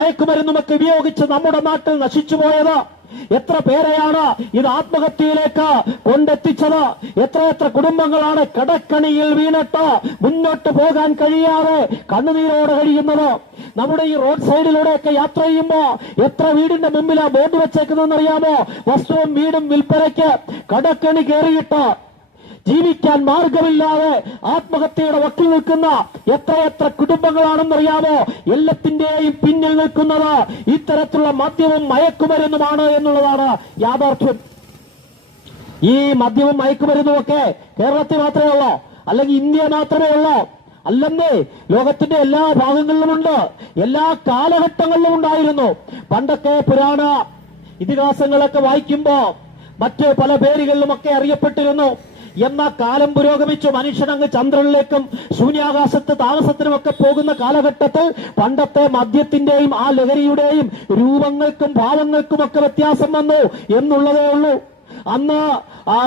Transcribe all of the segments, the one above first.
മയക്കുമരുന്നുമൊക്കെ ഉപയോഗിച്ച് നമ്മുടെ നാട്ടിൽ നശിച്ചുപോയത് എത്ര പേരെയാണ് ഇത് ആത്മഹത്യയിലേക്ക് കൊണ്ടെത്തിച്ചത്? എത്ര കുടുംബങ്ങളാണ് കടക്കണിയിൽ വീണിട്ട് മുന്നോട്ട് പോകാൻ കഴിയാതെ കണ്ണുനീരോടെ കഴിയുന്നത്? നമ്മുടെ ഈ റോഡ് സൈഡിലൂടെയൊക്കെ യാത്ര ചെയ്യുമ്പോ എത്ര വീടിന്റെ മുമ്പിലാ ബോർഡ് വെച്ചേക്കുന്നതെന്ന് അറിയാമോ? വസ്തുവും വീടും വിൽപ്പനയ്ക്ക്. കടക്കണി കയറിയിട്ട് ജീവിക്കാൻ മാർഗമില്ലാതെ ആത്മഹത്യയുടെ വക്കിൽ നിൽക്കുന്ന എത്ര കുടുംബങ്ങളാണെന്നറിയാമോ? എല്ലാത്തിന്റെയും പിന്നിൽ നിൽക്കുന്നത് ഇത്തരത്തിലുള്ള മദ്യവും മയക്കുമരുന്നുമാണ് എന്നുള്ളതാണ് യാഥാർത്ഥ്യം. ഈ മദ്യവും മയക്കുമരുന്നുമൊക്കെ കേരളത്തിൽ മാത്രമേ ഉള്ളൂ, അല്ലെങ്കിൽ ഇന്ത്യ മാത്രമേ ഉള്ളൂ? അല്ലെന്നേ, ലോകത്തിന്റെ എല്ലാ ഭാഗങ്ങളിലുമുണ്ട്, എല്ലാ കാലഘട്ടങ്ങളിലും ഉണ്ടായിരുന്നു. പണ്ടൊക്കെ പുരാണ ഇതിഹാസങ്ങളൊക്കെ വായിക്കുമ്പോ മറ്റ് പല പേരുകളിലുമൊക്കെ അറിയപ്പെട്ടിരുന്നു. എന്ന കാലം പുരോഗമിച്ചു, മനുഷ്യനങ്ങ് ചന്ദ്രനിലേക്കും ശൂന്യാകാശത്ത് താമസത്തിനുമൊക്കെ പോകുന്ന കാലഘട്ടത്തിൽ പണ്ടത്തെ മദ്യത്തിന്റെയും ആ ലഹരിയുടെയും രൂപങ്ങൾക്കും ഭാവങ്ങൾക്കുമൊക്കെ വ്യത്യാസം വന്നു എന്നുള്ളതേ ഉള്ളൂ. അന്ന്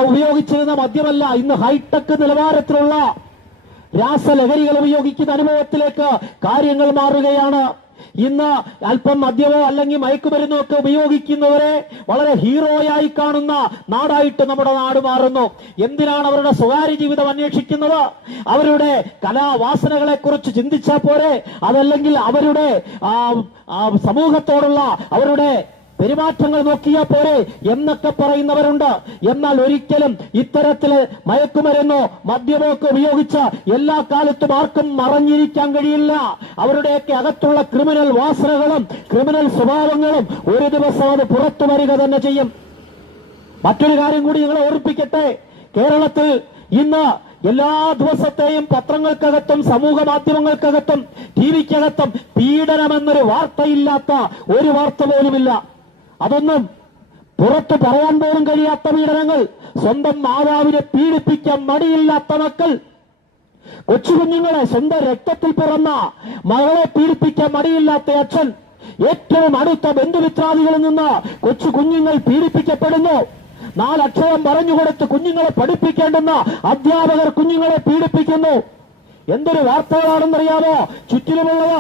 ഉപയോഗിച്ചിരുന്ന മദ്യമല്ല ഇന്ന് ഹൈടെക് നിലവാരത്തിലുള്ള രാസലഹരികൾ ഉപയോഗിക്കുന്ന അനുഭവത്തിലേക്ക് കാര്യങ്ങൾ മാറുകയാണ്. ഇന്ന് അല്പം മദ്യമോ അല്ലെങ്കിൽ മയക്കുമരുന്നോ ഒക്കെ ഉപയോഗിക്കുന്നവരെ വളരെ ഹീറോയായി കാണുന്ന നാടായിട്ട് നമ്മുടെ നാട് മാറുന്നു. എന്തിനാണ് അവരുടെ സ്വകാര്യ ജീവിതം അന്വേഷിക്കുന്നത്? അവരുടെ കലാവാസനകളെ കുറിച്ച് ചിന്തിച്ചാൽ പോരെ? അതല്ലെങ്കിൽ അവരുടെ സമൂഹത്തോടുള്ള അവരുടെ പെരുമാറ്റങ്ങൾ നോക്കിയാൽ പോരെ എന്നൊക്കെ പറയുന്നവരുണ്ട്. എന്നാൽ ഒരിക്കലും ഇത്തരത്തില് മയക്കുമരുന്നോ മദ്യമോ ഒക്കെ ഉപയോഗിച്ച എല്ലാ കാലത്തും ആർക്കും മറഞ്ഞിരിക്കാൻ കഴിയില്ല. അവരുടെയൊക്കെ അകത്തുള്ള ക്രിമിനൽ വാസനകളും ക്രിമിനൽ സ്വഭാവങ്ങളും ഒരു ദിവസം അത് പുറത്തു വരിക തന്നെ ചെയ്യും. മറ്റൊരു കാര്യം കൂടി നിങ്ങളെ ഓർപ്പിക്കട്ടെ. കേരളത്തിൽ ഇന്ന് എല്ലാ ദിവസത്തെയും പത്രങ്ങൾക്കകത്തും സമൂഹ മാധ്യമങ്ങൾക്കകത്തും ടിവിക്കകത്തും പീഡനമെന്നൊരു വാർത്തയില്ലാത്ത ഒരു വാർത്ത പോലുമില്ല. അതൊന്നും പുറത്തു പറയാൻ പോലും കഴിയാത്ത പീഡനങ്ങൾ, സ്വന്തം മാതാവിനെ പീഡിപ്പിക്കാൻ മടിയില്ലാത്ത മക്കൾ, കൊച്ചുകുഞ്ഞുങ്ങളെ സ്വന്തം രക്തത്തിൽ പിറന്ന മകളെ പീഡിപ്പിക്കാൻ മടിയില്ലാത്ത അച്ഛൻ, ഏറ്റവും അടുത്ത ബന്ധുമിത്രാദികളിൽ നിന്ന് കൊച്ചു കുഞ്ഞുങ്ങൾ പീഡിപ്പിക്കപ്പെടുന്നു. 4 അക്ഷരം പറഞ്ഞുകൊടുത്ത് കുഞ്ഞുങ്ങളെ പഠിപ്പിക്കേണ്ടുന്ന അധ്യാപകർ കുഞ്ഞുങ്ങളെ പീഡിപ്പിക്കുന്നു. എന്തൊരു വാർത്തകളാണെന്നറിയാമോ ചുറ്റിലുമുള്ളത്?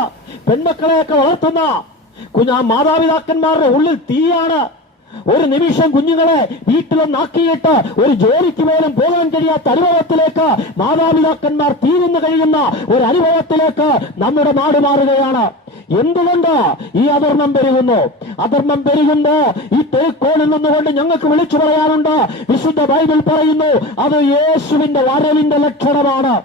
പെൺമക്കളെയൊക്കെ വളർത്തുന്ന മാതാപിതാക്കന്മാരുടെ ഉള്ളിൽ തീയാണ്. ഒരു നിമിഷം കുഞ്ഞുങ്ങളെ വീട്ടിലൊന്നാക്കിയിട്ട് ഒരു ജോലിക്ക് പോലും പോകാൻ കഴിയാത്ത അനുഭവത്തിലേക്ക് മാതാപിതാക്കന്മാർ തീർന്നു കഴിയുന്ന ഒരു അനുഭവത്തിലേക്ക് നമ്മുടെ നാട് മാറുകയാണ്. എന്തുകൊണ്ട് ഈ അധർമ്മം പെരുകുന്നു? അധർമ്മം പെരുകുമ്പോ ഈ തേക്കോണിൽ നിന്നുകൊണ്ട് ഞങ്ങൾക്ക് വിളിച്ചു പറയാനുണ്ട്. വിശുദ്ധ ബൈബിൾ പറയുന്നു, അത് യേശുവിന്റെ വരവിന്റെ ലക്ഷണമാണ്.